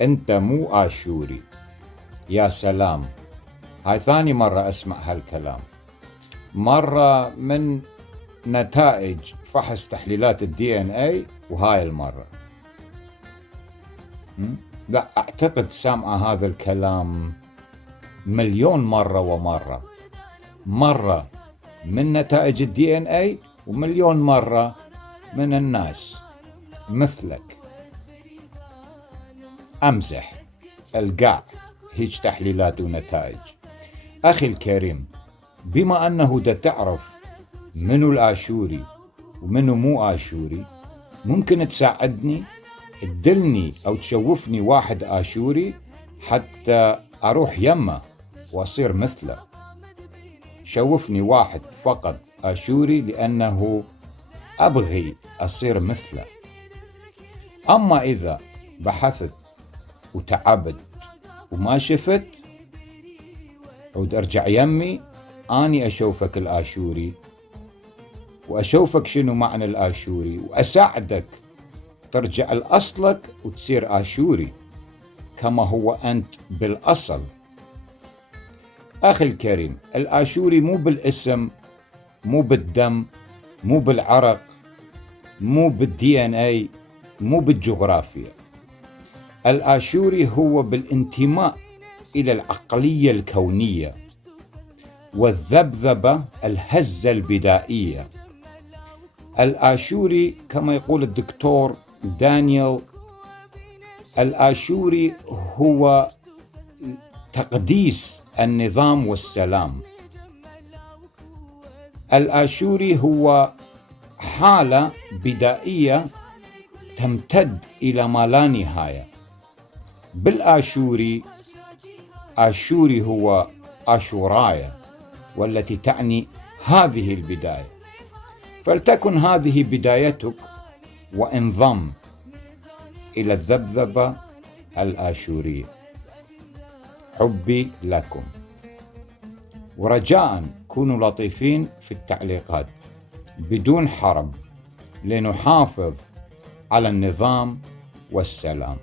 أنت مو آشوري. يا سلام، هاي ثاني مرة أسمع هالكلام. مرة من نتائج فحص تحليلات DNA، وهاي المرة لا أعتقد سامع هذا الكلام مليون مرة ومرة. مرة من نتائج DNA، ومليون مرة من الناس مثلك. أمزح، القاع هيج تحليلات ونتائج. أخي الكريم، بما أنه دا تعرف منو الآشوري ومنو مو آشوري، ممكن تساعدني تدلني أو تشوفني واحد آشوري حتى أروح يمه وأصير مثله. شوفني واحد فقط آشوري لأنه أبغي أصير مثله. أما إذا بحثت وتعبت وما شفت، عود أرجع يمي أني أشوفك الآشوري، وأشوفك شنو معنى الآشوري، وأساعدك ترجع لأصلك وتصير آشوري كما هو أنت بالأصل. أخي الكريم، الآشوري مو بالاسم، مو بالدم، مو بالعرق، مو بالDNA، مو بالجغرافيا. الآشوري هو بالانتماء إلى العقلية الكونية والذبذبة الهزة البدائية. الآشوري كما يقول الدكتور دانيال، الآشوري هو تقديس النظام والسلام. الآشوري هو حالة بدائية تمتد إلى ما لا نهاية. بالآشوري، آشوري هو آشورايا، والتي تعني هذه البداية. فلتكن هذه بدايتك، وانضم إلى الذبذبة الآشورية. حبي لكم، ورجاء كونوا لطيفين في التعليقات بدون حرب، لنحافظ على النظام والسلام.